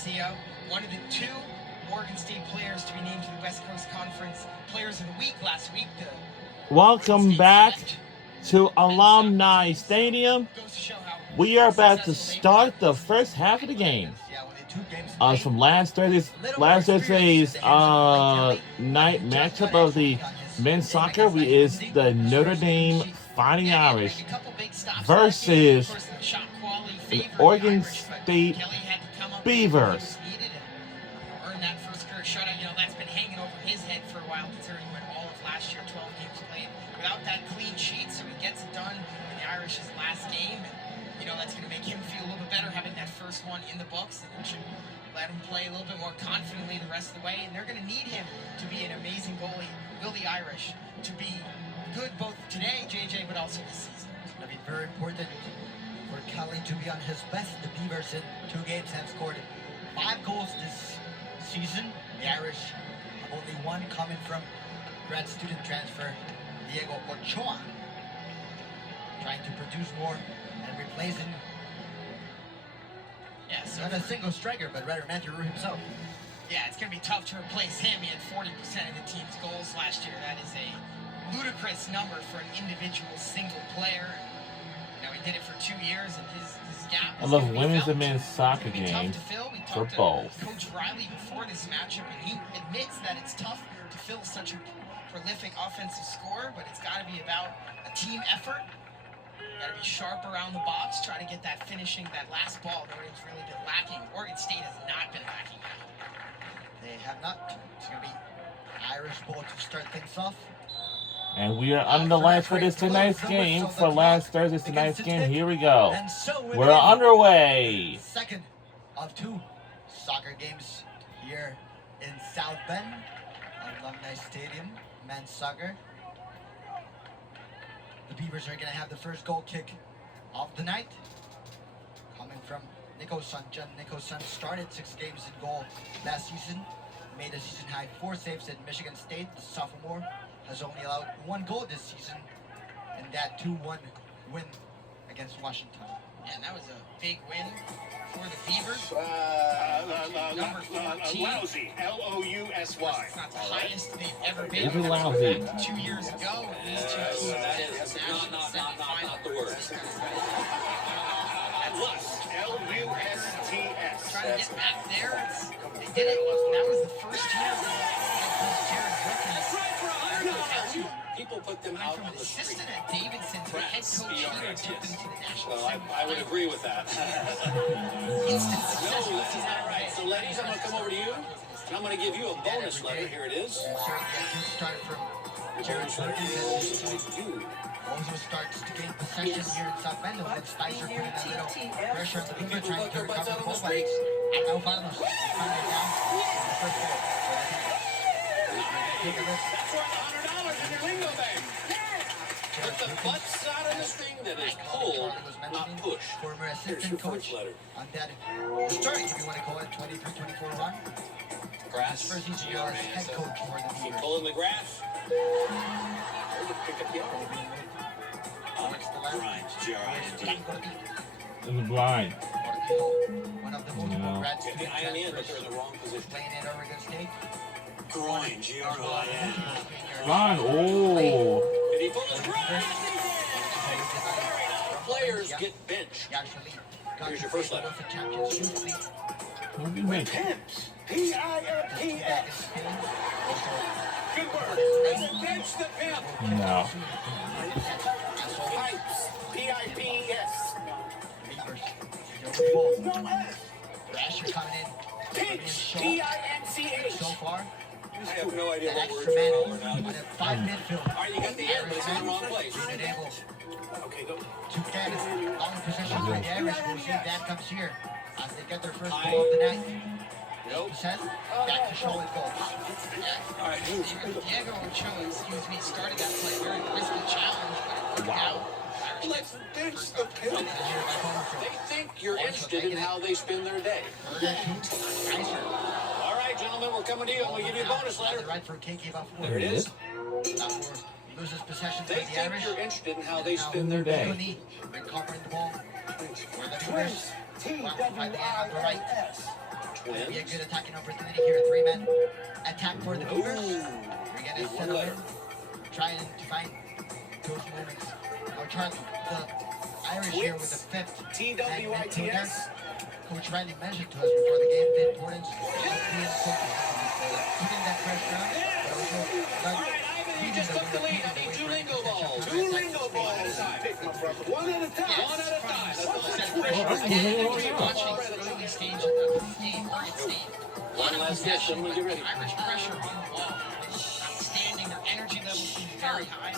Garcia, one of the two Oregon State players to be named to the West Coast Conference Players of the Week last week. Welcome back to Alumni Stadium. We are about to start the first half of the game. From last Thursday's night matchup of the men's soccer is the Notre Dame Fighting Irish versus the Oregon State Beavers. That first career shutout, that's been hanging over his head for a while, considering he went all of last year, 12 games played without that clean sheet, so he gets it done in the Irish's last game, and that's going to make him feel a little bit better having that first one in the books, and it should let him play a little bit more confidently the rest of the way, and they're going to need him to be an amazing goalie. Will the Irish to be good both today, JJ, but also this season? It's going to be very important for Kelly to be on his best. The Beavers in 2 games have scored 5 goals this season. The Irish have only one coming from grad student transfer Diego Ochoa, trying to produce more and replacing not a single striker, but rather Matthew Rue himself. Yeah, it's going to be tough to replace him. He had 40% of the team's goals last year. That is a ludicrous number for an individual single player. He did it for 2 years, and his gap is I love women's and men's soccer game for both. Coach Riley before this matchup, and he admits that it's tough to fill such a prolific offensive scorer, but it's got to be about a team effort. Got to be sharp around the box, try to get that finishing, that last ball. Notre Dame's really been lacking. Oregon State has not been lacking that. They have not. It's going to be Irish ball to start things off. And we are under the lights for this tonight's game. For last Thursday's tonight's game, here we go. We're underway. Second of 2 soccer games here in South Bend, Alumni Stadium, men's soccer. The Beavers are going to have the first goal kick of the night, coming from Nico Sun. John Nico Sun started 6 games in goal last season, made a season high 4 saves at Michigan State. The sophomore has only allowed 1 goal this season, and that 2-1 win against Washington. Yeah, and that was a big win for the Beavers. Number 14. Lousy, L-O-U-S-Y. It's not the highest they've ever been. It's lousy. 2 years ago, these 2 teams Not the worst. Lust, L-U-S-T-S. Trying to get back there. They did it. That was the first year People put them out from on an the street. assistant at Davidson to the head coach here took them to the national I would agree with that. instant success. All right, so ladies, I'm going to come over to you, and I'm going to give you a bonus letter. Here it is. And certainly a good start from Jared Perkins as he also starts to gain possession here in South Bend. With Spicer putting a little pressure on the Beaver, trying to recover the ball, but it's Alvanos trying it down in the first goal. Take a look. That's worth $100 in your lingo bag. Put the butt side of the string that is pulled, not push. Former Here's your assistant coach first letter. on that historic, if you want to call it, 23-24 run. Grass. First he's your head coach for the Keep Beavers. pulling the grass. Pick up the arm. Grind, G-R-I-N-D. It's blind. One of the multiple grad Get the student I on the end, but transfers they're in the wrong position. playing at Oregon State. Groin, G-R-O-I-N. Blind. Oh. Did he pull his groin? Players get benched. He actually got Here's your first letter. the Champions Youth League. What do you make? Pimps. Back in P-I-M-P-S. Spain. Also, Good word. Bench the pimp. No. Pipes. P-I-P-E-S. Beavers. No S. Rasher coming in. Pinch. P-I-N-C-H. So far, I have no idea that what extra words man on a 5 midfield. All right, you got the end, but it's in the wrong place. Being able Okay, go. to get long possession for the Irish. We'll see if that comes here as they get their first goal of the night. Nope. Possessed, back to show it goes. All right, Diego Ochoa, started that play. Very risky challenge, but it worked out. let's bench the pimp. They think you're interested in how they spend their day. All right, gentlemen, we're coming to you. I'm going to give you a bonus letter. Right for KK Buffalo. There it is. Loses possession They for the think Irish. you're interested in how they spend their day. Day. Recovering the ball. For the Beavers. Well, by the end on the right. Be a Twins. good attacking opportunity here. 3-man attack for the Beavers. Ooh. We're gonna settle in, trying to find those moments. Now Charlie, the Irish here with the fifth TWITS. Coach Riley mentioned to us before the game the importance of being putting that pressure on, but also All right, Ivan, you just took the lead. I need 2 lingo balls. 2 lingo balls. One at a time. One at a time. Watching the early stage of the game, Oregon State. One last hit. Gentlemen, get ready. Irish pressure on the ball. Outstanding. Their energy level seems very high. I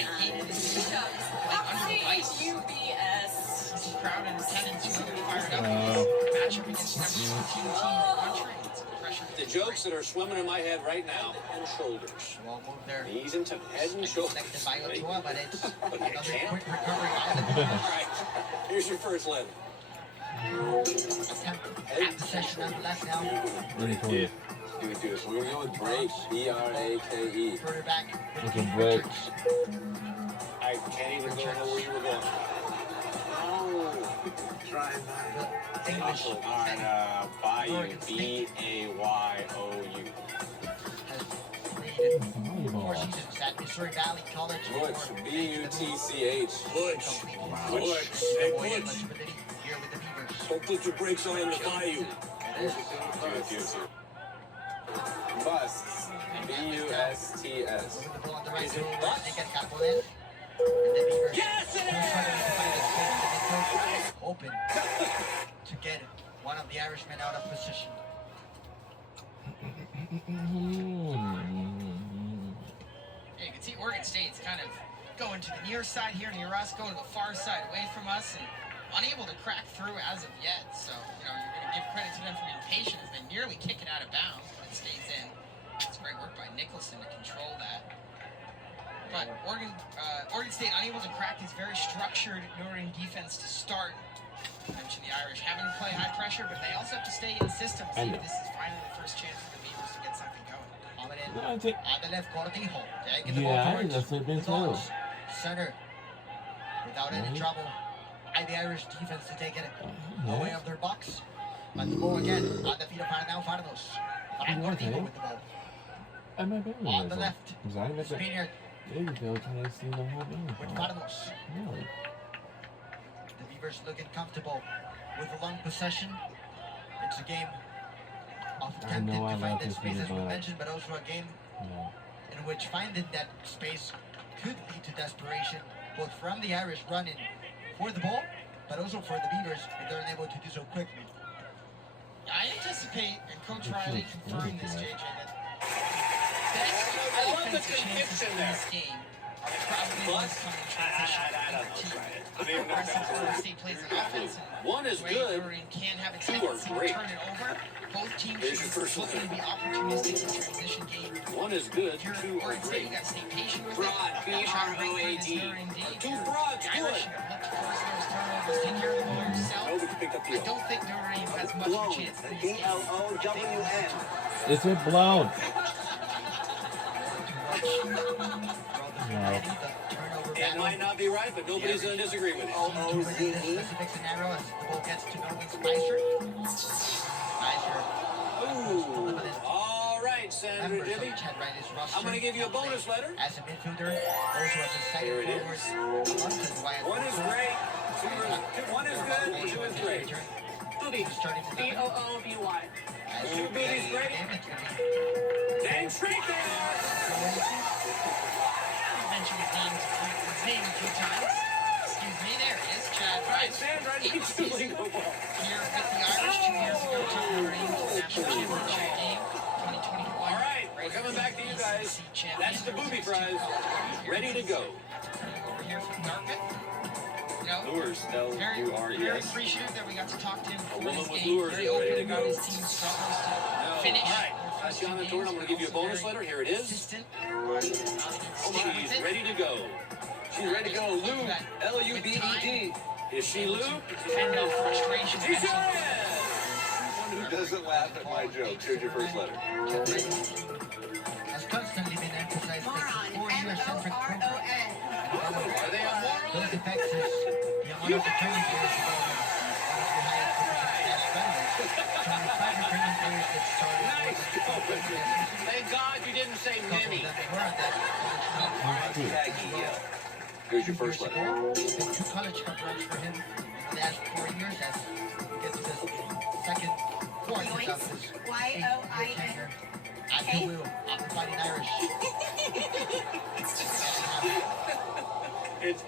hate this. Like under the lights. This crowd in attendance really fired up. Matchup against number 14 team in the country. It's pressure. The jokes that are swimming in my head right now. Head and shoulders. Well move there. Knees and toes. Head and shoulders. Like the bio tour, but it's But another you can't. quick recovery. All right. Here's your first letter. Attempt at the session on the left now. Ready for you. Do it. We're gonna go with break. B-R-A-K-E. Further back. Look at break. I can't even go know where you were going. Trying The English on Bayou. B-A-Y-O-U. has played 4 Volleyball. seasons at Missouri Valley College. Butch. B-U-T-C-H. Butch. Butch. Hey, Butch. Here with the Beavers. Don't put your brakes on in the bayou. It is. Do it. Busts. B-U-S-T-S. Moving the ball on the right Is it side. bus? They get Carbonet. And the Beavers. Yes, it are struggling to find a is! space to get open to get one of the Irishmen out of position. Yeah, you can see Oregon State's kind of going to the near side here near us, going to the far side away from us, and unable to crack through as of yet. So, you're going to give credit to them for being patient as they nearly kick it out of bounds, but it stays in. It's great work by Nicholson to control that. But Oregon State unable to crack this very structured Notre Dame defense to start. I mentioned the Irish having to play high pressure, but they also have to stay in system. See if this is finally the first chance for the Beavers to get something going. Coming in I think. on the left, Cortijo. Taking the Yeah, I ball think towards that's what they've the been dogs. Center. Without any trouble. By the Irish defense to take it away of their box. But the ball again on the feet of Fernando Fardos. Fran Cortijo with the ball. I might be On the left. There Spaniard you go. Can I see the whole game? with Fardos. Really? The Beavers looking comfortable with a long possession. It's a game of I attempting know I to find love that this space game, as we but- mentioned, but also a game No. in which finding that space could lead to desperation, both from the Irish running for the ball, but also for the Beavers if they're unable to do so quickly. I anticipate, and Coach Riley confirmed this, JJ, that I love the conviction there. this game are probably the ones coming in transition. I don't know, Brian. I mean, Aggressive Florida State plays an offense, and One is the way good. Notre Dame can have a Two are tendency to great. turn it over. Both teams Here's your should first be looking to line. be opportunistic in transition game. One is good, If you're 2 are Oregon State, you great. got to stay patient with Broad, it. Try to break through this B-R-O-A-D. Notre Dame D. Two If you're broads, the Irish, good. you got to look to force those turnovers, take care of the ball yourself. Nobody picked up the I don't think Notre Dame has much of a chance in this game. B-L-O-W-N. Is it blown? It might not be right, but nobody's going to disagree with it. Specific scenario as the ball gets to Nolan Spicer. Spicer. Ooh. All right, Sandra Members of Dibby. Chad Riley's roster. I'm going to give you a bonus letter. As a midfielder, also as a Here second it forward. One is great. One is good. 2 is great. Booby. Starting to B-O-O-B-Y. Two boobies great. Dang straight there. I've mentioned his name a few times. Excuse me, there it is. Chad Right, Rice. Sandra, I need Eighth you to season go ball. here with the Irish 2 years ago. Took Notre Dame to the national championship game, 2021. All right, we're coming back to you guys. That's the booby prize. Ready to go. Turning over here from Dartmouth. You know, Lures. very L-U-R-E-S. appreciative that we got to talk to him A before woman this with game. lures Very is ready open to about go. his team's struggles to finish. All right, their first two Tatiana games, Torn, I'm going to give you a but also bonus very letter. Here it is. consistent on how they need to stick with She's it. ready to go. She's ready to go. Lou. L-U-B-E-D. Is she Lou? Fend off frustration. She said. Who doesn't laugh at my jokes? Here's your first letter. Has constantly been emphasized as a four-year-centric program. M-O-R-O-N. Are they on moral? Those effects is the amount of the training years ago. One of the highest as veterans, trying to on that. Taggy, here's your first letter. It's been 2 college cup runs for him in the last 4 years as he gets his second point of his Y-O-I-N. tenure at the wheel of the Fighting Irish.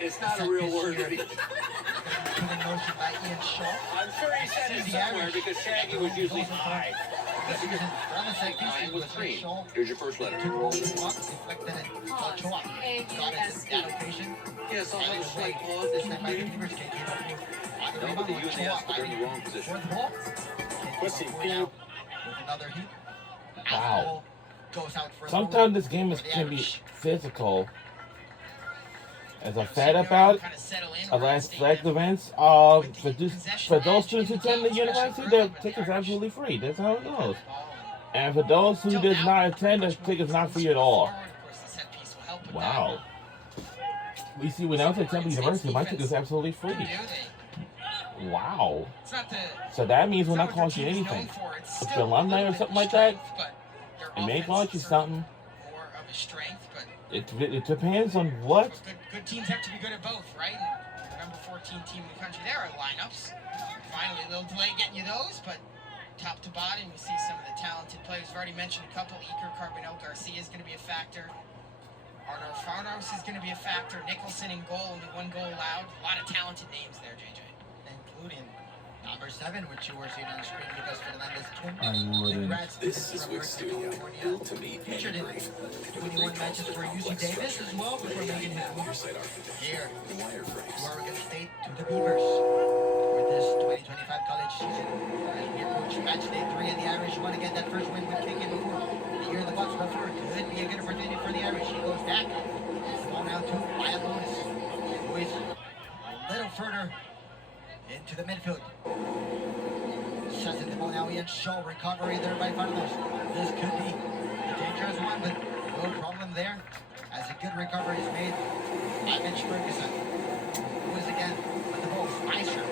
It's not a real word. Put in motion by Ian Shaw. I'm sure he said it somewhere because Shaggy was usually high. This season, from the set piece, it was Ian Shaw. Here's your first letter. Took over the puck, deflected it. Ochoa got it that occasion. Yes, I'll And have a it's slight like, pause. this time by the Beavers, came up on the No, rebound. but the U and the Ochoa S, but they're in the wrong position. for the ball. Pussy, Came up can you- with another heat. Wow. Goes out for a Sometimes throw this game for the can be Irish. physical. As I So said you about kind of settle in our around last stadium. select events, for those students who attend the university, the ticket's absolutely free. That's how it goes. And for those who does not attend, the ticket's not free at all. Wow. We see when I was at Temple University, my ticket's absolutely free. Wow. It's not the So that means it's when I not what cost you their team is known anything. for. It's If still you're alumni a or little something bit like that, strength, but their it may offense cost you is something. more of a strength, but It depends on what. good teams have to be good at both, right? And the number 14 team in the country, there are lineups. Finally, a little delay getting you those, but top to bottom, we see some of the talented players. I've already mentioned a couple. Iker Carbonell Garcia is going to be a factor. Arnar Farnos is going to be a factor. Nicholson in goal, only 1 goal allowed. A lot of talented names there, JJ. Including number 7, which you were seeing on the screen because Fernandez Kim. I wouldn't. Congrats to This is from Wick Studio, California. built to meet Featured any in brief. 21 matches for UC Davis as well before making his Your move site architecture, here the wireframes. to Oregon State to the Beavers for this 2025 college season. As we approach match day 3 and the Irish want to get that first win with kicking before the year the Bucks before. Could be a good opportunity for the Irish. He goes back. It's ball now to Ryan Lewis, who is a little further into the midfield. Sets in the ball now. Ian Shaw recovery there by Farnos. This could be a dangerous one, but no problem there. As a good recovery is made by Mitch Ferguson. Who is again with the ball. Spicer.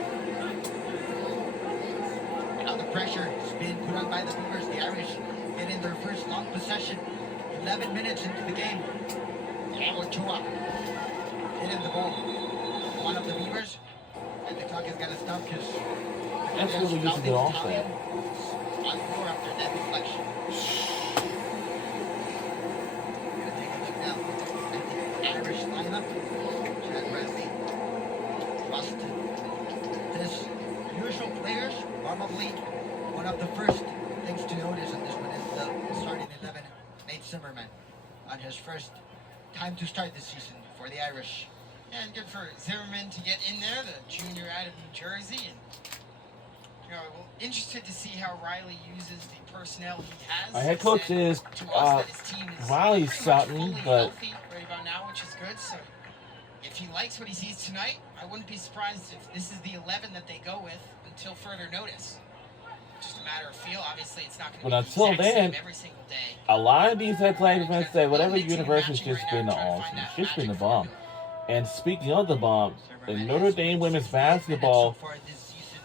Now the pressure is being put on by the Beavers. The Irish getting their first long possession. 11 minutes into the game. Ochoa hitting the ball. One of the Beavers. And the clock is going to stop because That's really good to get off that. on floor after that deflection. We're going to take a look now at the Irish lineup. Chad Bradley, Rust, this usual players. Probably one of the first things to notice in this one is the starting 11, Nate Zimmerman, on his first time to start this season for the Irish. Yeah, and good for Zimmerman to get in there, the junior out of New Jersey. And, you know, well, interested to see how Riley uses the personnel he has. Our head coach He said is to us that his team is Riley pretty much Sutton, fully but healthy right about now, which is good. So if he likes what he sees tonight, I wouldn't be surprised if this is the 11 that they go with until further notice. Just a matter of feel. Obviously, it's not going to But be until the exact then, same every single day. a lot of these athletic events say whatever university's just been the awesome. It's just been the bomb. And speaking of the bomb, the Notre Dame women's basketball So far this season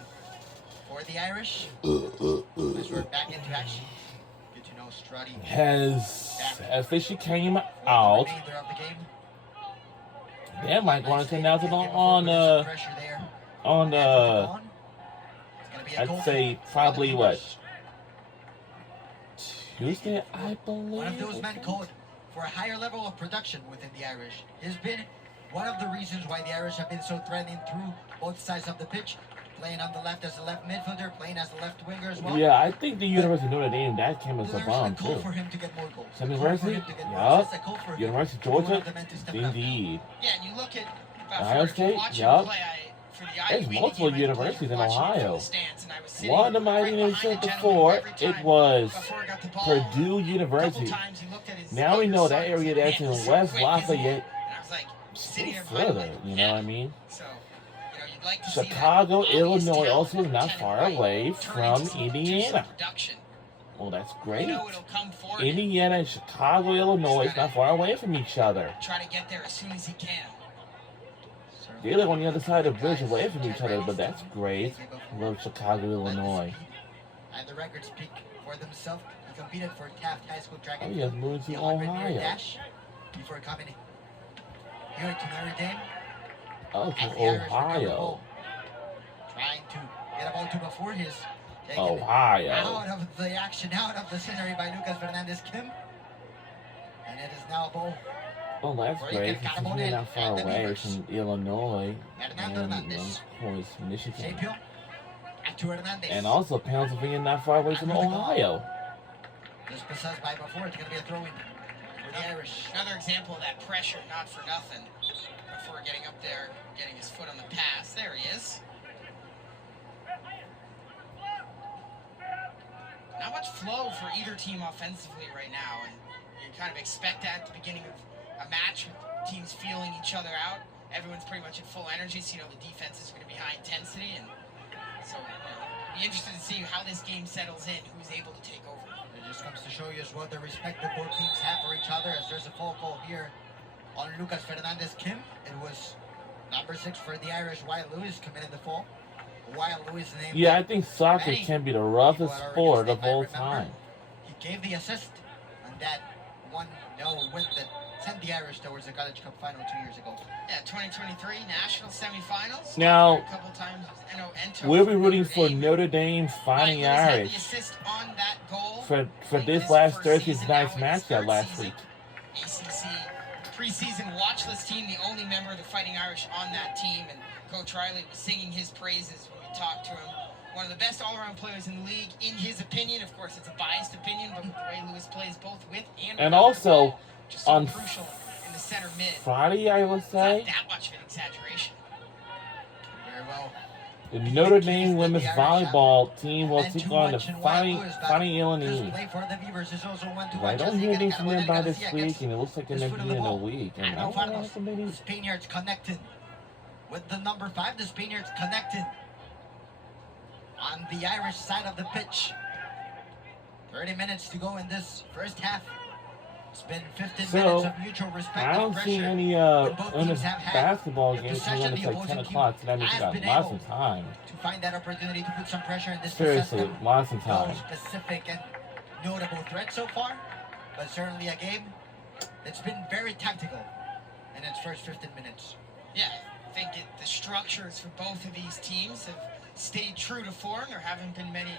for the Irish. As we're back into action. Good to know Strutty. has officially came The out. remainder of the game. They might want to announce it Pressure there. on It's gonna be a I'd goal say kick for the probably what, Beavers. Tuesday, I One of those men believe. called for a higher level of production within the Irish. Has been one of the reasons why the Irish have been so threatening through both sides of the pitch. Playing on the left as a left midfielder, playing as a left winger as well. Yeah, I think the University of Notre Dame, that came as a There's bomb call too. for him to get more goals. Same A call for University? him to get more Yup. assists, a call for him University of to be one Georgia? of the men to step it up now. Indeed. Yeah, and you look at Ohio if you State? watch him Yup. play, for the There's Ivy multiple League game, I universities in watching him from Ohio. the stands, and I was sitting One of my right even behind said the gentleman before, every time it was before I got the ball. Purdue A couple University. times he looked at his Now we younger know son that and area said, that's "Man, in he's so West quick, isn't he?" Lafayette, And I was like, sitting still here behind him, further, like, you know what I mean? So, you'd like to see that Chicago, obvious Illinois talent also from not Lieutenant far White away turn from into some Indiana. production. Well, that's You great. know it'll come forward and Indiana and Chicago, Illinois is not far away from each other. try to get there as soon as he can. They live on the other side of the bridge away from each other, but that's great. Love Chicago, Illinois. And the records speak for themselves. He competed for Taft High School track Oh, and he has field, moved the to 100-meter Ohio. dash, before coming here to Notre Dame. Oh, As from the Irish recover the Ohio. ball, trying to get a ball to before his taken Ohio. out of the action, out of the scenery by Lucas Fernandez Kim. And it is now a ball. Well, that's great because we're not far away from Illinois and, of course, Michigan. And also Pennsylvania not far away from Ohio. Just possessed by before, it's going to be a throw-in for the Irish. Another example of that pressure, not for nothing. Before getting up there, getting his foot on the pass. There he is. Not much flow for either team offensively right now, and you kind of expect that at the beginning of a match with teams feeling each other out. Everyone's pretty much at full energy, so the defense is going to be high intensity, and so be interested to see how this game settles in, who's able to take over. It just comes to show you as well the respect that both teams have for each other, as there's a foul call here on Lucas Fernandez Kim. It was number 6 for the Irish, Wyatt Lewis, committed the foul. Wyatt Lewis named. Yeah, I think soccer can be the roughest sport of all time. He gave the assist on that 1-0 win that sent the Irish towards the College Cup final 2 years ago. Yeah, 2023 national semifinals. Now, a couple times, we'll be rooting for Notre Dame Fighting Irish for this last Thursday night's matchup last week. ACC preseason watch list team, the only member of the Fighting Irish on that team, and Coach Riley was singing his praises when we talked to him. One of the best all-around players in the league, in his opinion. Of course, it's a biased opinion, but with the way Lewis plays both with and also just so on crucial in the center mid. Friday, I would say. Not that much of an exaggeration. Very well. The Notre Dame women's volleyball team will take on the Fighting Illinois. I don't hear anything from them by this week, and it looks like they're going to be in a week. And I don't know somebody. The Spaniards connecting with the number 5. The Spaniards connecting on the Irish side of the pitch. 30 minutes to go in this first half. It's been 15 minutes of mutual respect. I don't see any women's basketball games when it's like 10 o'clock, so that means we got lots of time. To find that opportunity to put some pressure in this Seriously, lots of time. No specific and notable threat so far, but certainly a game that's been very tactical in its first 15 minutes. Yeah, I think the structures for both of these teams have stayed true to form. There haven't been many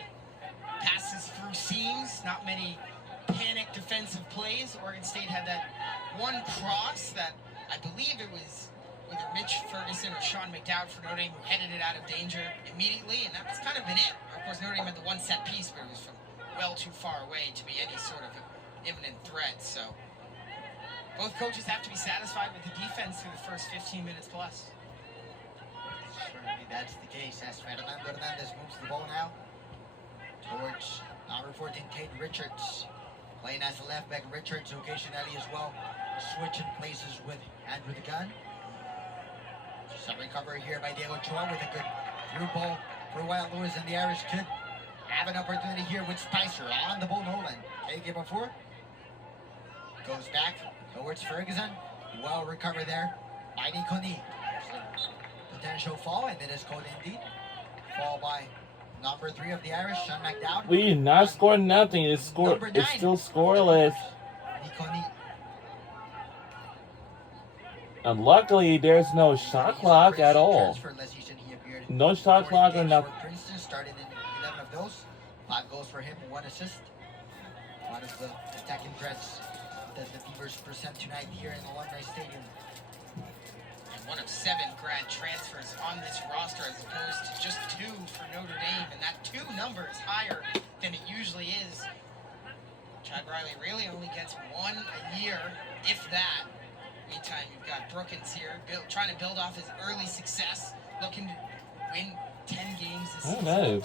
passes through seams, not many panic defensive plays. Oregon State had that one cross that I believe it was either Mitch Ferguson or Sean McDowd for Notre Dame who headed it out of danger immediately, and that's kind of been it. Of course, Notre Dame had the one set piece, but it was from well too far away to be any sort of imminent threat. So both coaches have to be satisfied with the defense through the first 15 minutes plus. Certainly that's the case as Fernando Hernandez moves the ball now towards number 14, Tate Richards. Playing as a left back, Richards occasionally as well, switching places with Andrew the Gun. Some recovery here by Diego Chua with a good through ball for Wyatt Lewis, and the Irish could have an opportunity here with Spicer on the ball. Nolan take it before. Goes back towards Ferguson. Well recovered there by Nikoni. Potential fall, and it is called indeed. Fall by number 3 of the Irish, Sean McDowd. We did not score nothing. It's still scoreless. Nikoni. And luckily, there's no shot clock at all. No shot clock or nothing. Princeton started in 11 of those. 5 goals for him, 1 assist. One of the attacking threats that the Beavers present tonight here in Alumni Stadium. And one of 7 grad transfers on this roster as opposed to just 2 for Notre Dame. And that 2 number is higher than it usually is. Chad Riley really only gets 1 a year, if that. Meantime, you've got Brookins here, trying to build off his early success, looking to win 10 games this season. 3rd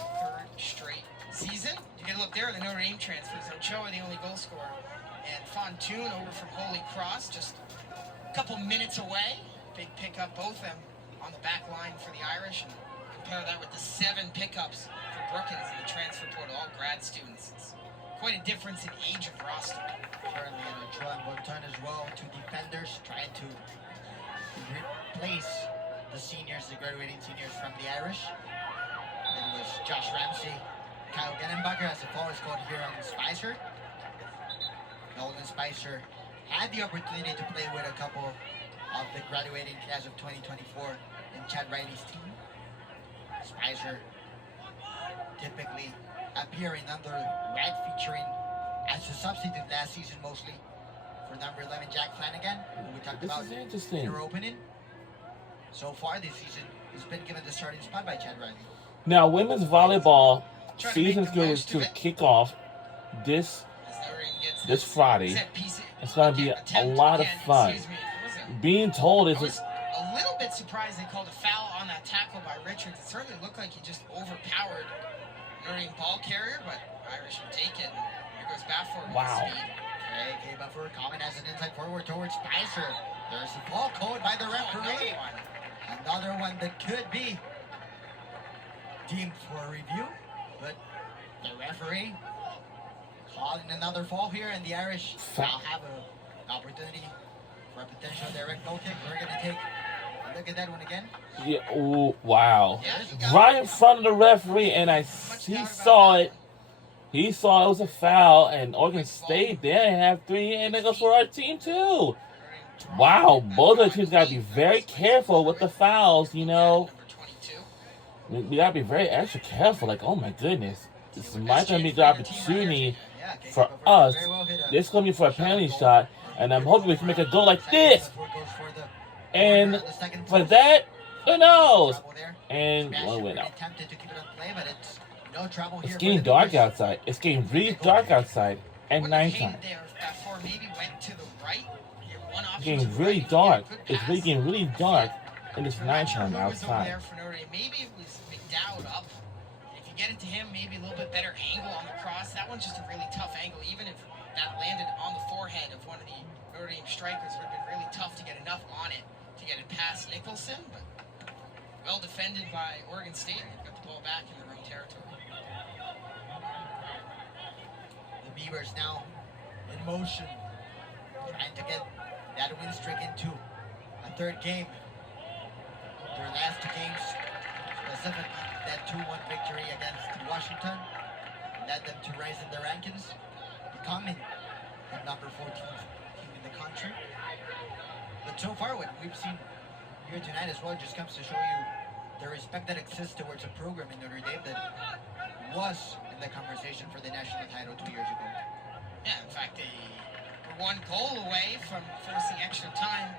straight season. You can look there at the Notre Dame transfers. Ochoa, the only goal scorer, and Fontoon over from Holy Cross, just a couple minutes away. Big pickup, both of them on the back line for the Irish, and compare that with the 7 pickups for Brookins in the transfer portal, all grad students. It's quite a difference in age of roster. Currently, Ochoa and Bonton as well, 2 defenders trying to replace the seniors, the graduating seniors from the Irish. It was Josh Ramsey, Kyle Genenbacher, as the foul is called here on Spicer. Nolan Spicer had the opportunity to play with a couple of the graduating class of 2024 in Chad Riley's team. Spicer typically appearing under red, featuring as a substitute last season mostly for number 11 Jack Flanagan, who we talked about This is interesting. in our opening. So far this season, he's been given the starting spot by Chad Riley. Now, women's volleyball Trying to make season the is most to of it. kick off this this Friday. It's going to be a lot of fun. Being told I it's was a little bit surprised they called a foul on that tackle by Richards. It certainly looked like he just overpowered Notre Dame ball carrier, but Irish would take it. Here goes Bafford with Wow. speed. Okay, K. Buffer coming as an inside forward towards Spicer. There's a ball called by the referee. Another one that could be deemed for a review, but the referee calling another fall here, and the Irish now have an opportunity for a potential direct goal kick. We're going to take a look at that one again. yeah, ooh, wow. Yeah, he got Right it. in front of the referee, and he saw it. He saw it was a foul, and Oregon State, they have 3, and it goes for our team too. Wow, both of the teams got to be very careful with the fouls, you know. Number 22. We got to be very extra careful. Like, oh my goodness. This might going to be the opportunity Yeah, K. for Buffer us. very well hit a This is going to be for a penalty goal. shot, and I'm hoping we can make a goal like this. Before it goes for the And corner on the second for post. that, who knows? Trouble there. And Smash well, it, went really out. tempted to keep it on play, but it's no trouble It's here. getting for the dark Beavers. outside. It's getting really dark outside at Wouldn't have nighttime. hated there if that four maybe went to the right. Your one It's option getting to the really right, dark. you get a good It's really pass. getting really dark, and it's I'm not sure nighttime who was over outside. there for Notre Dame. Maybe it was McDowd up. If you get it to him, maybe a little bit better angle on the cross. That one's just a really tough angle. Even if that landed on the forehead of one of the Notre Dame strikers, it would have been really tough to get enough on it to get it past Nicholson. But well defended by Oregon State. They've got the ball back in their own territory. The Beavers now in motion, trying to get that win streak into a third game. Their last 2 games, specifically that 2-1 victory against Washington, led them to rise in the rankings, becoming the number 14th team in the country. But so far, what we've seen here tonight as well just comes to show you the respect that exists towards a program in Notre Dame that was in the conversation for the national title 2 years ago. Yeah, in fact, they were 1 goal away from forcing extra time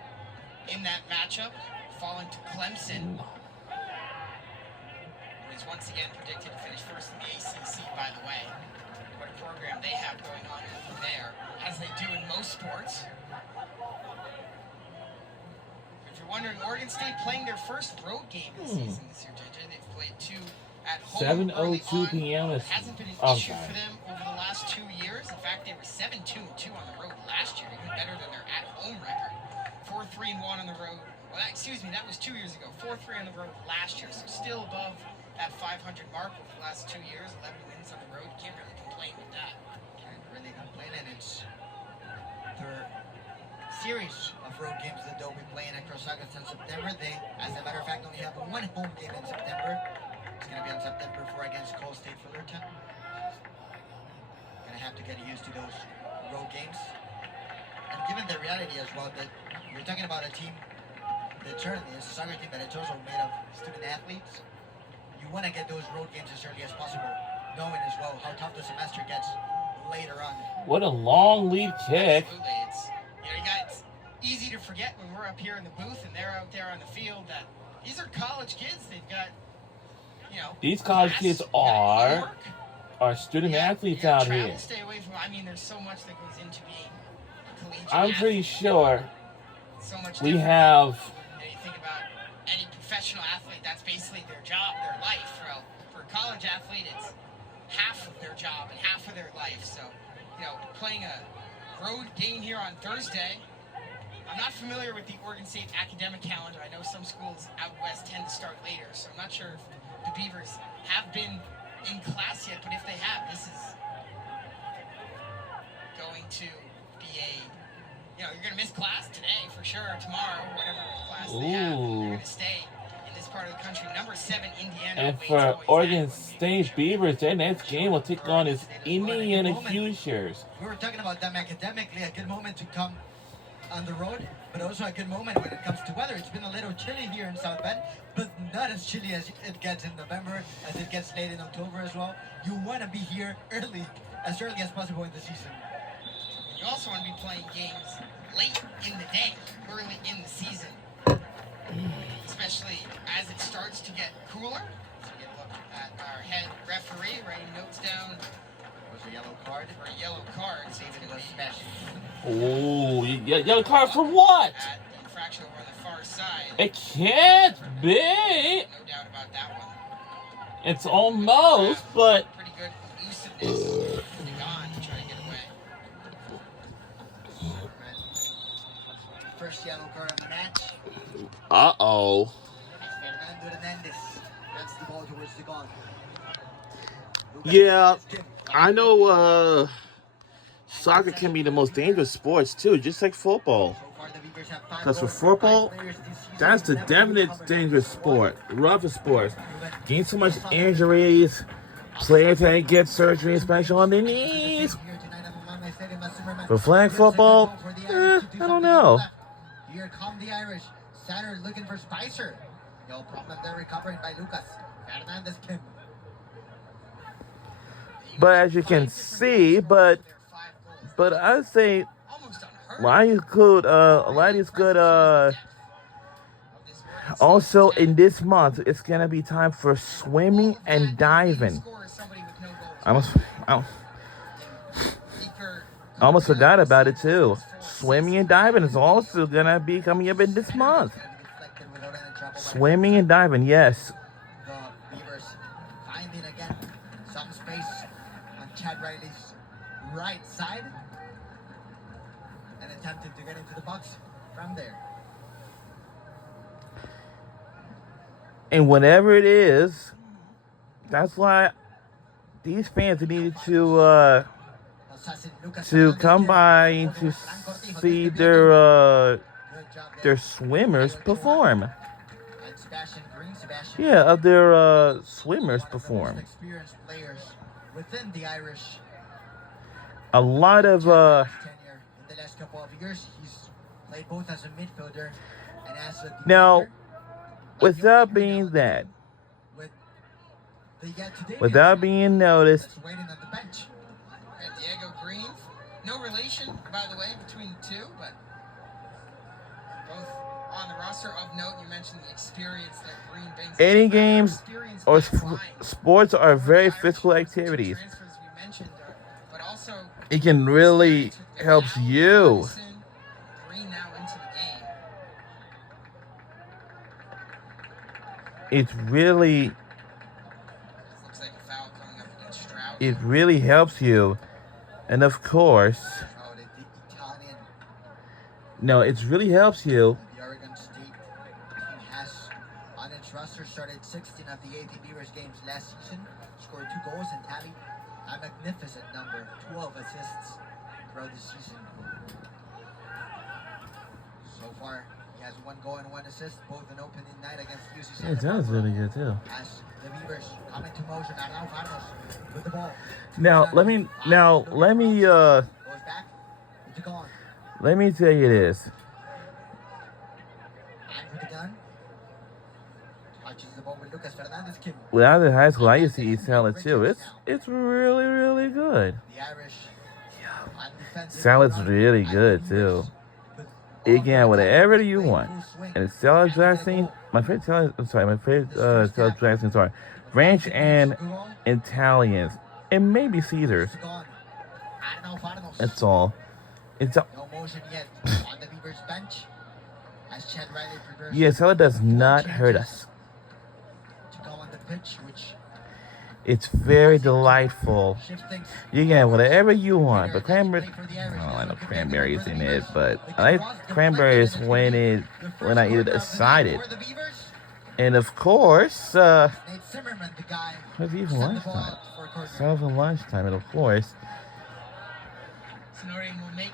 in that matchup, falling to Clemson, who is once again predicted to finish first in the ACC, by the way. What a program they have going on over there, as they do in most sports. If you're wondering, Oregon State playing their first road game this season this year, JJ. They've played 2 at home. 7:02 p.m. It is- hasn't been an I'm issue sorry. for them over the last 2 years. In fact, they were 7-2-2 on the road last year, even better than their at-home record. 4-3-1 on the road. Well, excuse me, that was 2 years ago. 4-3 on the road last year, so still above that 500 mark over the last 2 years. 11 wins on the road. Can't really complain with that. Can't really complain, and it's their series of road games that they'll be playing across August and September. They, as a matter of fact, only have 1 home game in September. It's going to be on September 4 against Cole State Fullerton. Going to have to get used to those road games. And given the reality as well that you're talking about a team that certainly is a soccer team, but it's also made of student athletes, you want to get those road games as early as possible, knowing as well how tough the semester gets later on. What a long lead kick. Absolutely. It's easy to forget when we're up here in the booth and they're out there on the field that these are college kids. They've got, These college class, kids they've got are homework. student athletes Yeah, out travel, here. Stay away from. I mean, there's so much that goes into being a collegiate I'm pretty athlete. sure So much we different. have You think about any professional athlete, that's basically their job, their life. Well, for a college athlete, it's half of their job and half of their life. So, playing a road game here on Thursday. I'm not familiar with the Oregon State academic calendar. I know some schools out west tend to start later, so I'm not sure if the Beavers have been in class yet, but if they have, this is going to be you're going to miss class today for sure, tomorrow, whatever class they have. You're Ooh. going to stay in this part of the country. Number 7, Indiana. And awaits for always Oregon that one. State Beavers, their next game will take on is Indiana Hoosiers. We were talking about them academically, a good moment to come on the road, but also a good moment when it comes to weather. It's been a little chilly here in South Bend, but not as chilly as it gets in November, as it gets late in October as well. You want to be here early as possible in the season. You also want to be playing games late in the day, early in the season, especially as it starts to get cooler. So we get a look at our head referee writing notes down. Was a yellow card for a yellow card. So it's going to be Oh, yellow card for what? at the infraction over on the far side. It can't be. No doubt about that one. It's almost, but Pretty good elusiveness. Gone to try to get away. First yellow card of the match. uh-oh. Fernando Hernandez. That's the ball towards the goal. Yeah, I know soccer can be the most dangerous sports too, just like football. Because for football, that's the definite dangerous sport, roughest sport. Getting so much injuries, players that get surgery, especially on their knees. For flag football, I don't know. Here come the Irish. Satter looking for Spicer. No problem there, recovering by Lucas. Hernandez Kim. But as you can see, but I'd say a lot of these good also in this month it's gonna be time for swimming and diving. I almost forgot about it too. Swimming and diving is also gonna be coming up in this month. Swimming and diving, yes. The Beavers finding again some space on Chad Riley's right side and attempting to get into the box from there. And whatever it is, that's why these fans needed to come by to see their swimmers perform. Yeah, of their swimmers perform. Experienced players within the Irish. A lot of In the last couple of years, he's played both as a midfielder and as a defender. now, without being that, without being noticed, That's waiting on the bench. Got Diego Green. No relation, by the way, between the two, but both on the roster of note. You mentioned the experience that Green brings. any games or sports are very physical activities. Transfers we mentioned, but also It can really help you. Green now into the game. It really Looks like a foul coming up against Stroud. it really helps you. And of course, Oh, the Italian, it really helps you. the Oregon State team has on its roster started 16 of the 18 Beavers games last season, scored 2 goals and tallied a magnificent number, 12 assists throughout the season. So far, he has 1 goal and 1 assist, both an opening night against UC Santa Barbara. really good too. As the Beavers come into motion, Arnau Farnos with the ball. Now let me Goes back, it's gone. let me tell you this. And with the gun, touches the ball with Lucas Fernandez Kim. When I was in high school, I used to eat salad too. It's really, really good. The Irish on defensive Salad's rebound, really and good the too. Beavers with You can have whatever you want. full swing. And salad dressing, my favorite salad dressing, French and Italians, and maybe Caesars. It's gone. Arnau Farnos. That's all. It's a, No motion yet on the Beavers bench as Chad Riley prepares yeah, salad does not hurt us. to go on the pitch, which It's very delightful. shifts things. You can have whatever you want, but cranberry. I don't like no cranberries in it, but I like cranberries when I eat it aside. For the Beavers, And of course, Nate Zimmerman, the guy it's even sent the ball lunchtime. out for a corner. It's over lunchtime, and of course, So Notre Dame will make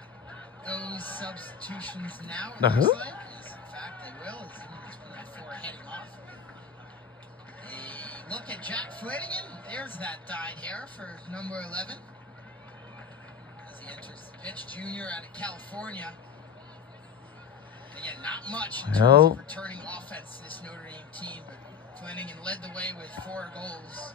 those substitutions now. It Uh-huh. looks like. Yes, in fact, they will. As Zimmerman's one of 4 heading off. A look at Jack Flanagan. There's that dyed hair for number 11. As he enters the pitch, junior out of California. Again, not much in terms No. of returning offense to this Notre Dame team, but Flanagan led the way with 4 goals.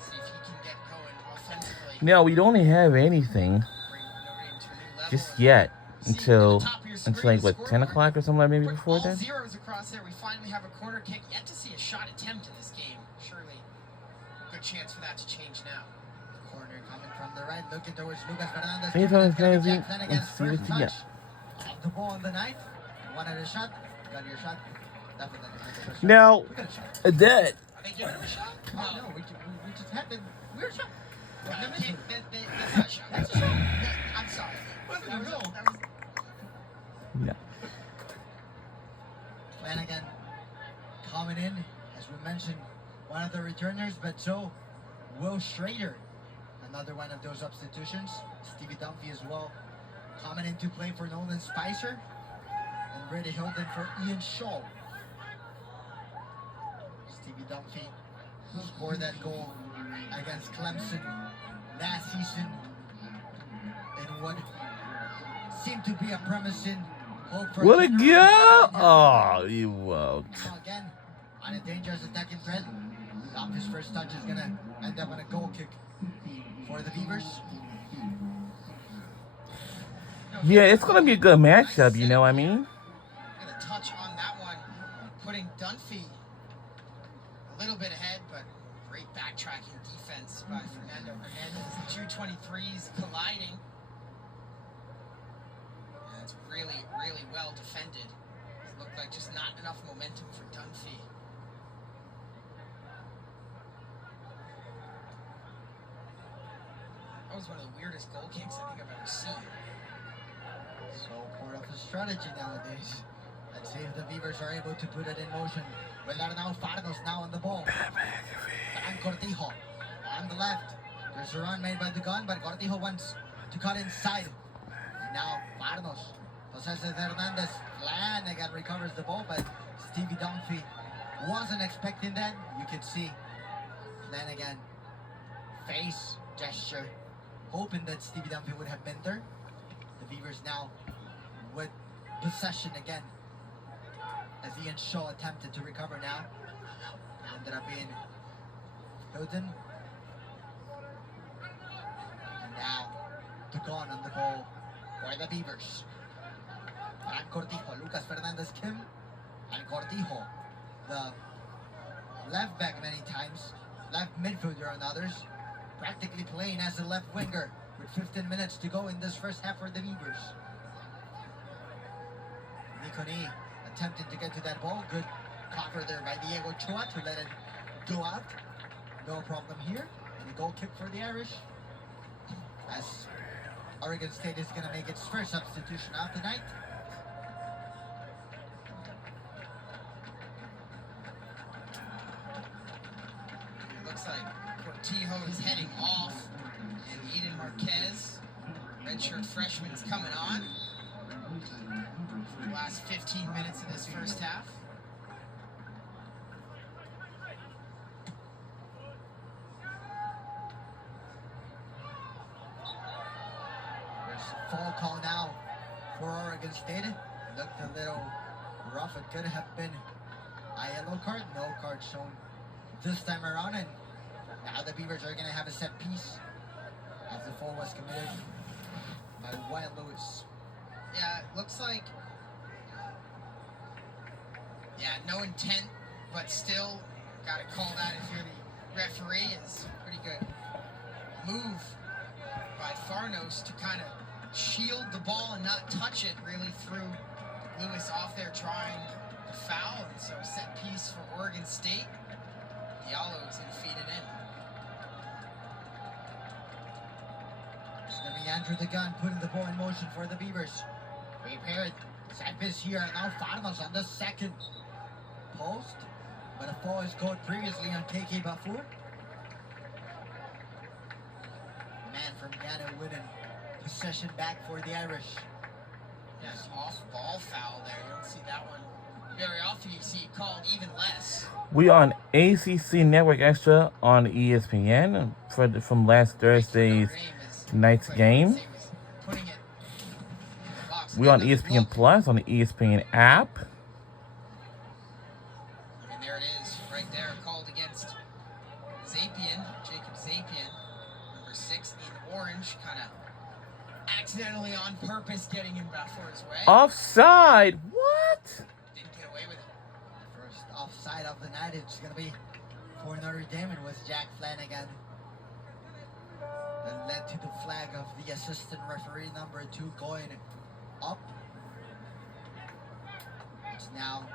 See if he can get going offensively. No, we don't have anything Bring Notre Dame to a new level. just yet See, until at the top of your screen, like the what, 10 scoreboard. o'clock or somewhere maybe Quick, before all then. zeros across there. We finally have a corner kick. Yet to see a shot attempt in this game. Surely, good chance for that to change now. Corner coming from the right, looking towards Lucas Fernandez. Hey, Giving it to Fernandez, Jack Flanagan's let's see what first you got. touch of the ball in the night. Wanted a shot. Got your shot. Definitely got the first shot. Now, We got a shot. that Are they giving him a shot? Oh, no, we just had the weird shot. No, that's not a shot. That's a shot. I'm sorry. That was no. Flanagan coming in, as we mentioned, one of the returners, but so Will Schrader, another one of those substitutions. Stevie Dunphy as well, coming into play for Nolan Spicer, and Brady Hilton for Ian Shaw. Stevie Dunphy scored that goal against Clemson last season in what seemed to be a promising hope for What a general- go! Oh, you won't. Now again, on a dangerous attacking threat. His first touch is gonna end up on a goal kick for the Beavers. Yeah, it's gonna be a good matchup. You know what I mean? Gonna touch on that one, putting Dunphy a little bit ahead, but great backtracking defense by Fernando Hernandez. The 223s colliding. And it's really, really well defended. It looked like just not enough momentum for Dunphy. That was one of the weirdest goal kicks I think I've ever seen. So part of the strategy nowadays. Let's see if the Beavers are able to put it in motion. Bernardo Farnos now on the ball. Fran Cortijo on the left. There's a run made by the gun, but Cortijo wants to cut inside. And now Farnos possesses Hernandez. Flanagan recovers the ball, but Stevie Dunphy wasn't expecting that. You could see Flanagan face gesture, hoping that Stevie Dunphy would have been there. The Beavers now with possession again, as Ian Shaw attempted to recover now. Ended up being Hilton. And now the gun on the ball for the Beavers. Fran Cortijo, Lucas Fernandez Kim, and Cortijo, the left back many times, left midfielder on others, practically playing as a left winger with 15 minutes to go in this first half for the Beavers. Nikoni attempting to get to that ball. Good cover there by Diego Chua to let it go out. No problem here. And a goal kick for the Irish, as Oregon State is going to make its first substitution of the night. It looks like Cortijo is heading off, and Eden Marquez, redshirt freshman, is coming on for the last 15 minutes of this first half. There's a fall call now for Oregon State. Looked a little rough. It could have been a yellow card. No card shown this time around. And now the Beavers are going to have a set piece, as the fall was committed by Wyatt Lewis. Yeah, it looks like, no intent, but still got to call that if you're the referee. It's a pretty good move by Farnos to kind of shield the ball and not touch it. Really threw Lewis off there trying to foul, and so a set piece for Oregon State. Diallo is going to feed it in. It's going to be Andrew the Gun putting the ball in motion for the Beavers. Prepared. Set piece here. Now Farnos on the second post. But a foul is called previously on KK Bafur. Man from Ghana winning possession back for the Irish. Yes, off-ball foul there. You don't see that one very often. You see it called even less. We on ACC Network Extra on ESPN from last Thursday's night's game. Putting it in the box We on ESPN Plus, on the ESPN app. I mean, there it is, right there, called against Zapian, Jacob Zapian, number 6 in orange, kind of accidentally on purpose getting him back for his way. Offside? What? Didn't get away with it. First offside of the night. It's going to be for Notre Dame. It was Jack Flanagan that led to the flag of the assistant referee, number 2, going up. It's now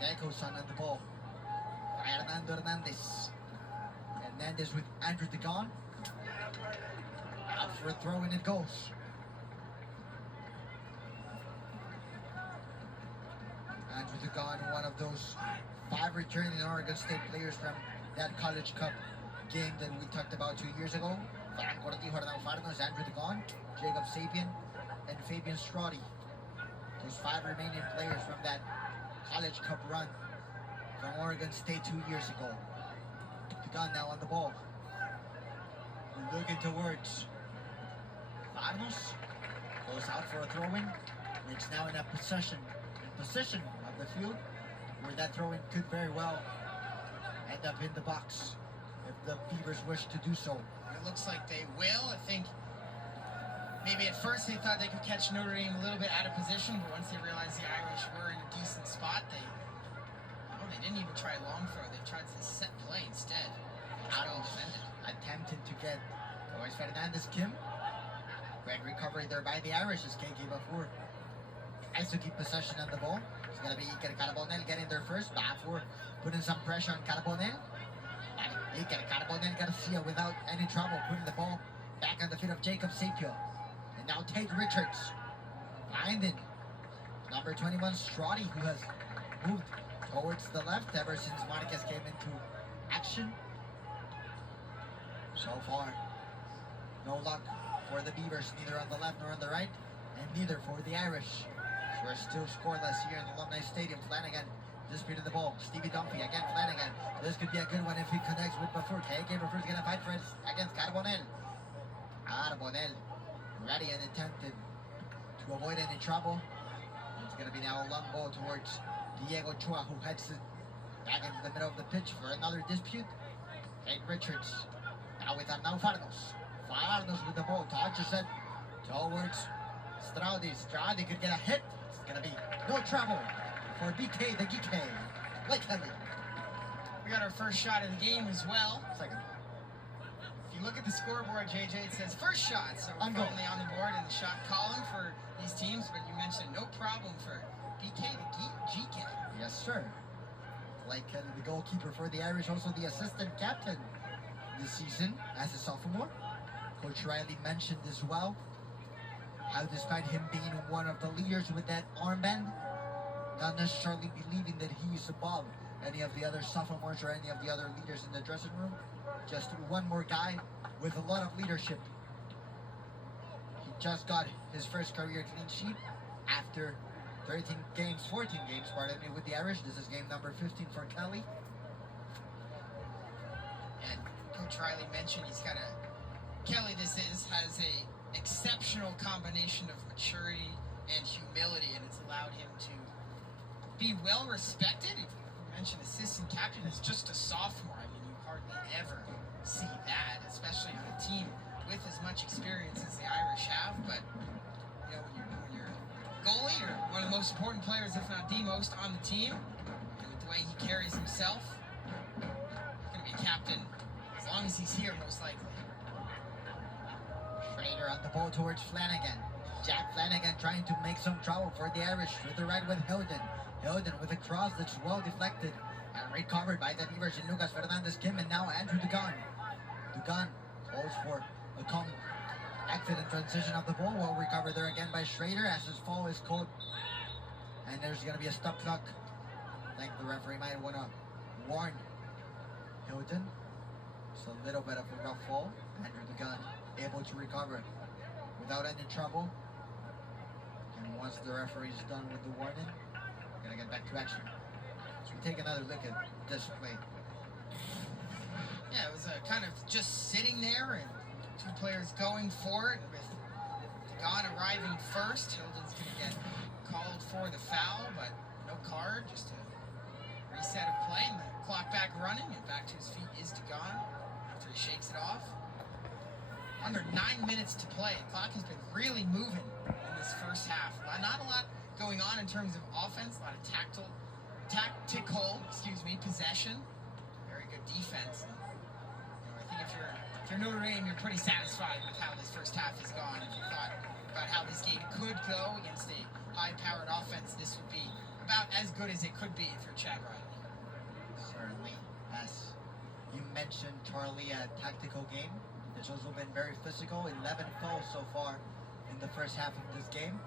Nicholson on the ball. Fernando Hernandez. Hernandez with Andrew Degon. Out for a throw and it goes. Andrew Degon, one of those 5 returning Oregon State players from that College Cup game that we talked about 2 years ago. Andrew Degon, Jacob Sapien, and Fabian Strati. Those 5 remaining players from that College Cup run from Oregon State 2 years ago. Degon now on the ball. Looking towards Farnos. Goes out for a throw-in. It's now in a position of the field where that throw-in could very well end up in the box if the Beavers wish to do so. It looks like they will. I think maybe at first they thought they could catch Notre Dame a little bit out of position, but once they realized the Irish were in a decent spot, they didn't even try long throw. They tried to set play instead. Attempted to get Luis Fernandez Kim. Great recovery there by the Irish as KK before has to keep possession of the ball. It's going to be Iker Carbonell getting there first. Bafur putting some pressure on Carbonell. Iker Carbonell Garcia without any trouble putting the ball back on the feet of Jacob Sapio. And now Tate Richards finding number 21 Strati, who has moved towards the left ever since Marquez came into action. So far, no luck for the Beavers, neither on the left nor on the right, and neither for the Irish. So we're still scoreless here in the Alumni Stadium. Flanagan disputing the ball. Stevie Dunphy again. Flanagan. This could be a good one if he connects with Bafur. KK Bafur's going to fight for it against Carbonell. Carbonell ready and attempted to avoid any trouble. It's going to be now a long ball towards Diego Chua, who heads it back into the middle of the pitch for another dispute. Tate Richards. Now with Arnau Farnos. Farnos with the ball. Touches it towards Straudy. Straudy could get a hit. It's going to be no trouble for BK the Geek. Blake Henry. We got our first shot of the game as well. Second. If you look at the scoreboard, JJ, it says first shot. So we're firmly on the board in the shot column for these teams, but you mentioned no problem for BK the GK. Yes, sir. Blake Henry, the goalkeeper for the Irish, also the assistant captain this season as a sophomore. Coach Riley mentioned as well how despite him being one of the leaders with that armband, not necessarily believing that he is above any of the other sophomores or any of the other leaders in the dressing room, just one more guy with a lot of leadership. He just got his first career clean sheet after 14 games, pardon me, with the Irish. This is game number 15 for Kelly. And Coach Riley mentioned Kelly has a exceptional combination of maturity and humility, and it's allowed him to be well respected. You mentioned assistant captain as just a sophomore. I mean, you hardly ever see that, especially on a team with as much experience as the Irish have. But you know, when you're a goalie, you're one of the most important players, if not the most, on the team. And with the way he carries himself, he's going to be a captain as long as he's here, most likely. Schrader on the ball towards Flanagan. Jack Flanagan trying to make some trouble for the Irish with the right with Hilden. Hilden with a cross that's well deflected and recovered by the Beavers in Lucas Fernandez Kim, and now Andrew Dugan. Dugan calls for a calm exit and transition of the ball. Well recovered there again by Schrader as his fall is called. And there's going to be a stop clock. I think the referee might want to warn Hilden. It's a little bit of a rough fall. Andrew Dugan able to recover without any trouble. And once the referee is done with the warning, we're going to get back to action. So we take another look at this play. Yeah, it was kind of just sitting there and two players going for it with Gone arriving first. Hilden's going to get called for the foul, but no card, just a reset of play. And the clock back running, and back to his feet is DeGon after he shakes it off. Under 9 minutes to play. The clock has been really moving in this first half. Not a lot going on in terms of offense, a lot of tactical possession. Very good defense. I think if you're Notre Dame, you're pretty satisfied with how this first half has gone. If you thought about how this game could go against a high-powered offense, this would be about as good as it could be if you're Chad Riley. Certainly. As you mentioned, Charlie, a tactical game. It's also been very physical. 11 fouls so far in the first half of this game.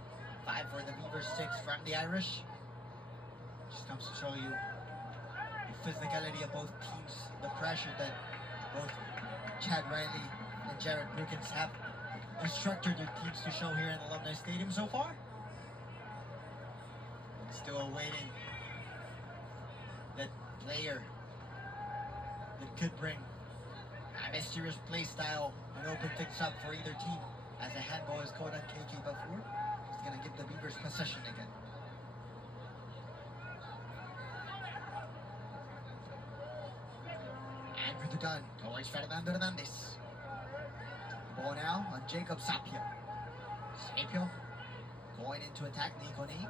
5 for the Beavers, 6 from the Irish. Just comes to show you the physicality of both teams, the pressure that both Chad Riley and Jared Brookins have instructed their teams to show here in Alumni Stadium so far. Still awaiting that player that could bring a mysterious play style and open things up for either team, as a handball is called on KK Bafour. He's going to give the Beavers possession again. Andrew Dugan towards Fernando Hernandez. Ball now on Jacob Sapio. Sapio going into attack. Nikoni.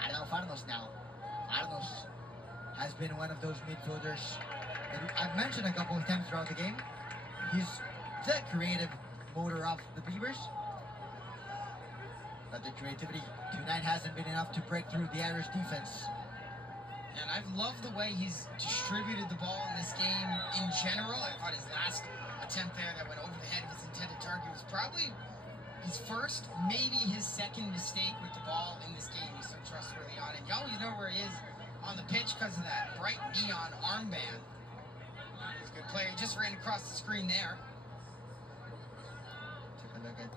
Arnel Farnos now. Farnos has been one of those midfielders that I've mentioned a couple of times throughout the game. He's the creative motor of the Beavers. But the creativity tonight hasn't been enough to break through the Irish defense. And I've loved the way he's distributed the ball in this game in general. I thought his last attempt there that went over the head of his intended target was probably his first, maybe his second mistake with the ball in this game. He's so trustworthy on it. You always know where he is on the pitch because of that bright neon armband. He's a good player. He just ran across the screen there. Took a look at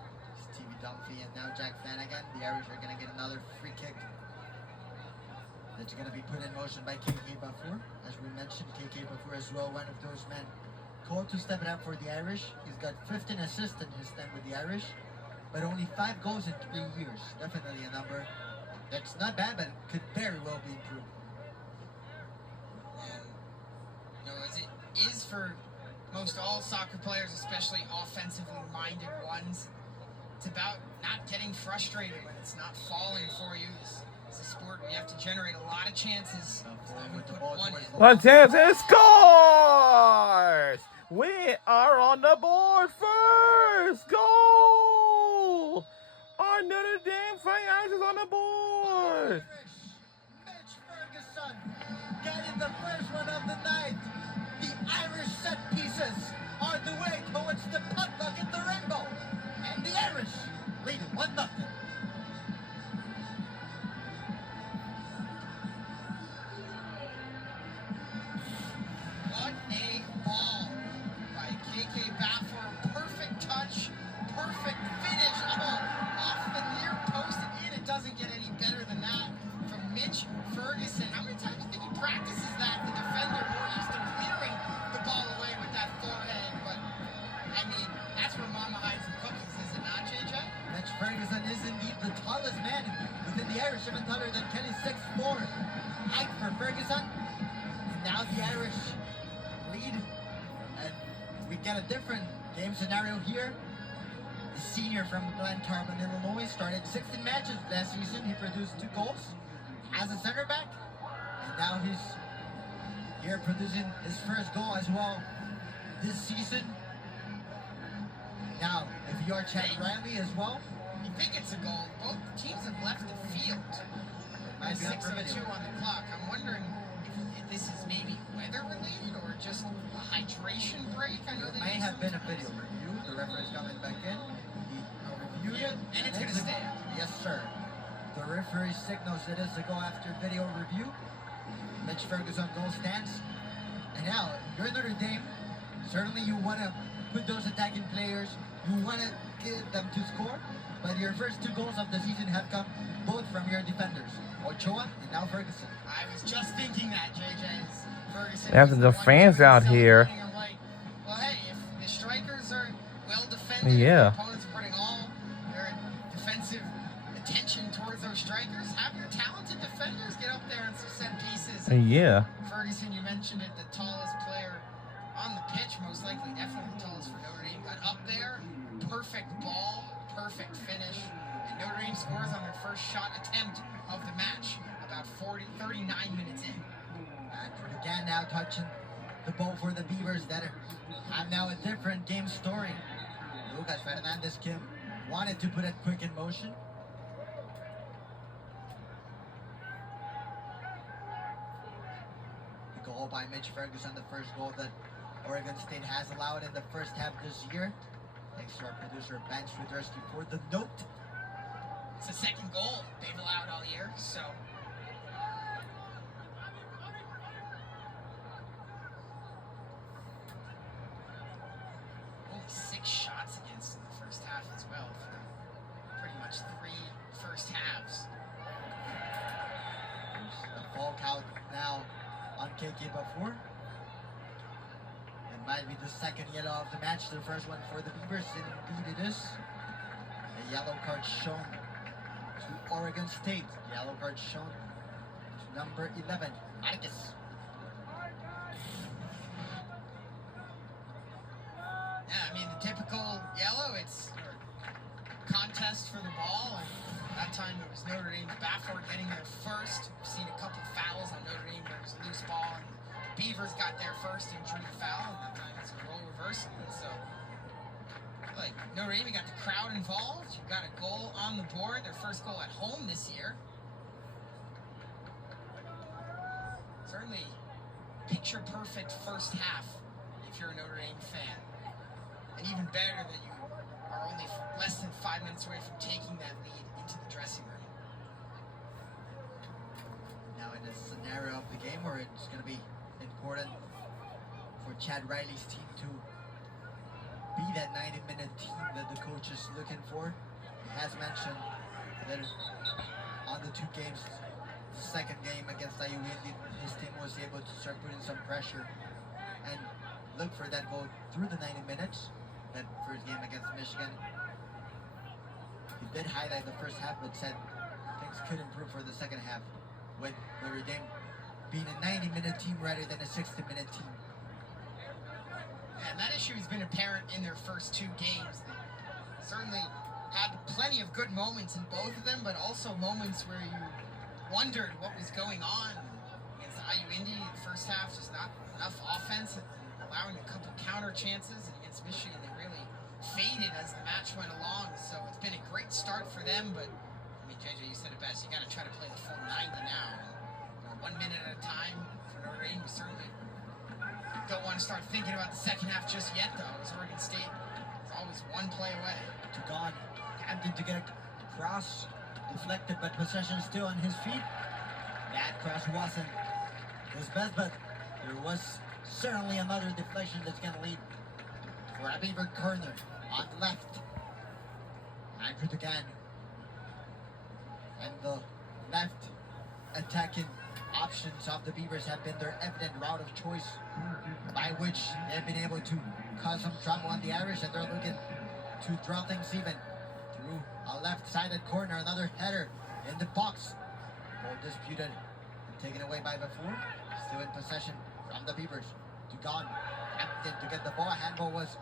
Stevie Dunphy and now Jack Flanagan. The Irish are going to get another free kick. That's going to be put in motion by KK Bafour. As we mentioned, KK Bafour as well, one of those men called to step it up for the Irish. He's got 15 assists in his time with the Irish, but only 5 goals in 3 years. Definitely a number that's not bad, but could very well be improved. And, as it is for most all soccer players, especially offensively minded ones, it's about not getting frustrated when it's not falling for you. It's a sport where you have to generate a lot of chances. Montez scores! We are on the board first! Goal! Our Notre Dame Fires is on the board! Mitch Ferguson getting the first one of the night. The Irish set pieces are the way towards the potluck at the Rainbow. And the Irish lead 1-0. What a ball by KK Bafour. Perfect touch, perfect finish. Off the near post and in. It doesn't get any better than that from Mitch Ferguson. How many times do you think he practices that? The defender more used to clearing the ball away with that forehead. But, I mean, that's where Mama hides the cookies, is it not, JJ? Mitch Ferguson is indeed the tallest man within the Irish, even taller than Kelly 6'4". Height for Ferguson. And now the Irish lead. And we get a different game scenario here. The senior from Glen Carbon, Illinois, started 16 matches last season. He produced 2 goals as a center back. And now he's here producing his first goal as well this season. Now, if you're Chad Riley as well, You think it's a goal. Both teams have left the field. might be up 6 for of a 2 video. on the clock. I'm wondering if this is maybe weather related or just a hydration break. I know It they may need have some- been a video review. The referee's coming back in. He reviewed it. And it's gonna stand. Yes, sir. The referee signals it is a go after video review. Mitch Ferguson goal stands. And now, you're Notre Dame. Certainly you want to put those attacking players. You want to get them to score. But your first 2 goals of the season have come both from your defenders. Ochoa and now Ferguson. I was just thinking that, JJ. Ferguson. After was the one fans doing out here. celebrating. I'm like, well, hey, if the strikers are well defended, Yeah. if the opponents are putting all their those strikers. Have your talented defenders get up there on some set pieces. Yeah. Ferguson, you mentioned it, the tallest player on the pitch, most likely, definitely the tallest for Notre Dame. Got up there, perfect ball, perfect finish, and Notre Dame scores on their first shot attempt of the match, about 39 minutes in. And again now touching the ball for the Beavers that have now a different game story. Lucas Fernandez Kim wanted to put it quick in motion. The goal by Mitch Ferguson, the first goal that Oregon State has allowed in the first half this year. Thanks to our producer Ben Swiderski for the note. It's the second goal they've allowed all year, so. Only 6 shots against in the first half as well, for pretty much 3 first halves. There's a fall count now on KK Bafour. It might be the second yellow of the match, the first one for the Beavers, indeed it is. A yellow card shown to Oregon State. Yellow card shown to number 11, Marcus. Yeah, I mean, the typical yellow, it's a contest for the ball, and that time it was Notre Dame's Bafour getting there first. We've seen a couple fouls on Notre Dame. There was a loose ball, and the Beavers got there first and drew the foul, and that time it's a role reversal. And so, like, Notre Dame got the crowd involved. You got a goal on the board, their first goal at home this year. Certainly picture-perfect first half if you're a Notre Dame fan. And even better that you are only less than 5 minutes away from taking that lead into the dressing room. Now in a scenario of the game where it's going to be important for Chad Riley's team to be that 90-minute team that the coach is looking for. He has mentioned that on the 2 games, the second game against IUND, his team was able to start putting some pressure and look for that goal through the 90 minutes. That first game against Michigan, he did highlight the first half, but said things could improve for the second half, with Notre Dame being a 90-minute team rather than a 60-minute team. And that issue has been apparent in their first 2 games. They certainly had plenty of good moments in both of them, but also moments where you wondered what was going on. Against IUND, the first half, just not enough offense, and allowing a couple counter chances. And against Michigan, they really faded as the match went along. So it's been a great start for them, but I mean, JJ, you said it best. You got to try to play the full 90 now. And, 1 minute at a time for Notre Dame. We certainly don't want to start thinking about the second half just yet, though, as Oregon State is always 1 play away. Tugan attempting to get across, deflected, but possession still on his feet. That cross wasn't his best, but there was certainly another deflection that's going to lead for a Beaver corner on the left. Andrew Tugan. And the left attacking options of the Beavers have been their evident route of choice, by which they've been able to cause some trouble on the Irish, and they're looking to draw things even through a left-sided corner. Another header in the box. Goal disputed and taken away by Bafour. Still in possession from the Beavers. Tugan attempted to get the ball. A handball was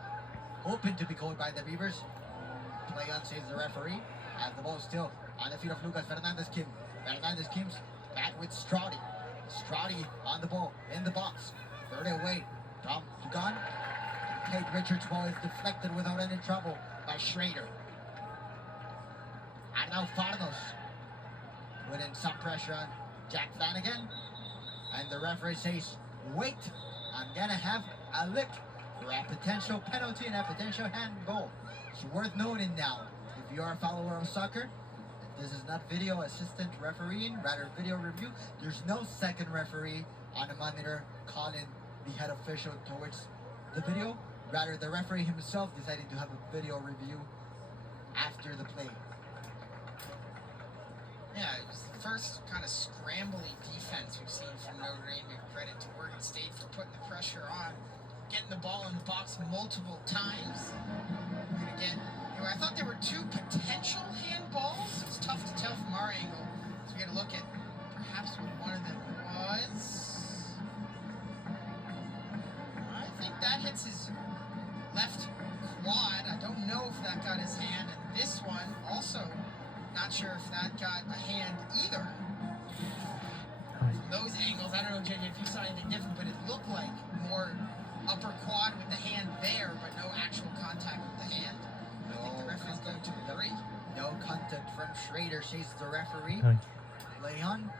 open to be called by the Beavers. Play on saves the referee. As the ball still on the feet of Lucas Fernandez Kim. Fernandez Kim's back with Straudy. Straudy on the ball in the box. Further away from Tugan. Kate Richards' ball is deflected without any trouble by Schrader. And now Farnos putting some pressure on Jack Flanagan. And the referee says, wait, I'm gonna have a look for a potential penalty and a potential hand goal. It's worth noting now, if you are a follower of soccer, this is not video assistant refereeing, rather video review. There's no second referee on a monitor calling the head official towards the video. Rather, the referee himself decided to have a video review after the play. Yeah, it was the first kind of scrambly defense we've seen from Notre Dame. Give credit to Oregon State for putting the pressure on, getting the ball in the box multiple times. And again, I thought there were 2 potential handballs. It's tough to tell from our angle. that got his hand, and this one also not sure if that got a hand either. From those angles, I don't know, JJ, if you saw anything different, but it looked like more upper quad with the hand there, but no actual contact with the hand. I think the referee's going to agree. No contact from Schrader, says the referee. Okay. Leon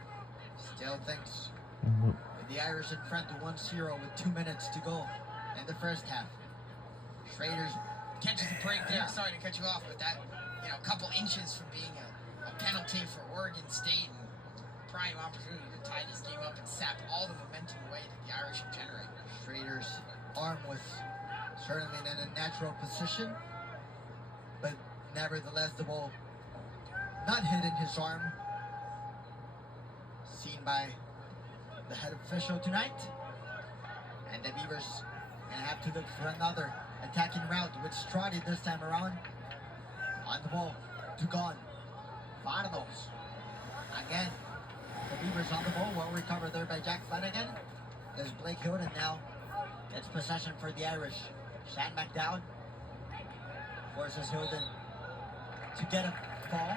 still thinks Mhm. with the Irish in front to 1-0 with 2 minutes to go in the first half. Schrader's Catches the break there. Sorry to cut you off, but that, a couple inches from being a penalty for Oregon State and prime opportunity to tie this game up and sap all the momentum away that the Irish have generated. Schrader's arm was certainly in a natural position, but nevertheless the ball not hitting his arm. Seen by the head official tonight. And the Beavers gonna have to look for another attacking route with Strati this time around. On the ball, Dugan, Varnos. Again, the Beavers on the ball, well recovered there by Jack Flanagan. There's Blake Hilton now. It's possession for the Irish. Shan McDowd forces Hilton to get a fall.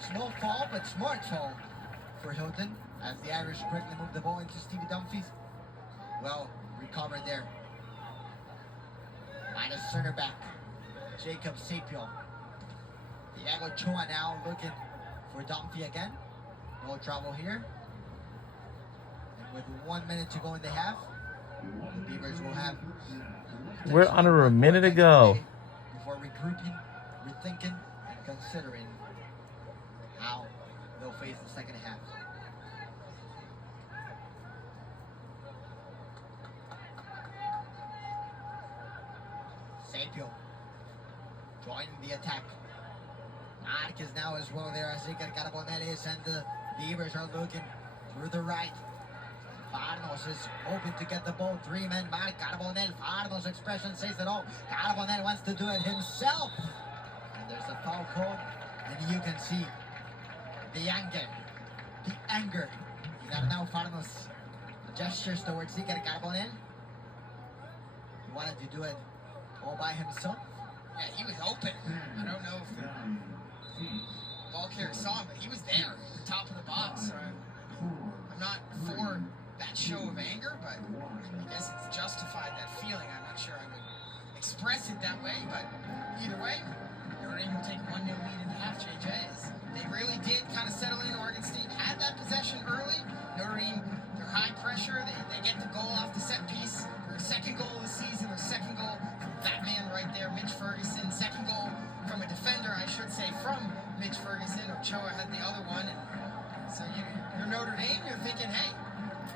Small fall, but smart fall for Hilton as the Irish quickly move the ball into Stevie Dumfries. Well recovered there. Minus center back, Jacob Sapio. Diego Choa now looking for Dumfries again. No trouble here. And with 1 minute to go in the half, the Beavers will have... We're under a minute to go. Before regrouping, rethinking, and considering how they'll face the second half. Sapio joining the attack. Mark is now as well there as Iker Carabonelis, and the Beavers are looking through the right. Varnos is hoping to get the ball. 3-man Mark Carbonell. Varnos' expression says it all. Carbonell wants to do it himself. And there's a foul call, and you can see the anger. You got now Varnos gestures towards Iker Carbonell. He wanted to do it all by himself. Yeah, he was open. I don't know if the ball carrier saw him, but he was there at the top of the box. So I'm not for that show of anger, but I guess it's justified, that feeling. I'm not sure I would express it that way, but either way, Notre Dame will take 1-0 lead in the half, JJs. They really did kind of settle in. Oregon State had that possession early. Notre Dame, they're high pressure. They get the goal off the set piece. Their second goal of the season, their second goal from that man right there, Mitch Ferguson. Second goal from a defender, I should say, from Mitch Ferguson. Ochoa had the other one. And so you're Notre Dame, you're thinking, hey,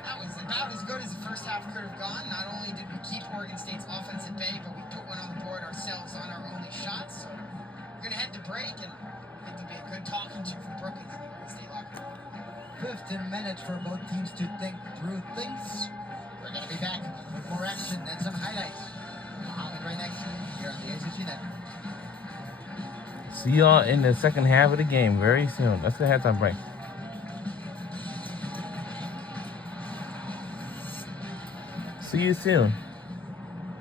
that was about as good as the first half could have gone. Not only did we keep Oregon State's offense at bay, but we put one on the board ourselves on our only shots. So we're going to head to break, and I think there'll be a good talking to from Brookings in the Oregon State locker room. 15 minutes for both teams to think through things. We're going to be back with more action and some highlights. Coming right next here on the ACC Network. See y'all in the second half of the game very soon. Let's go halftime break. See you soon.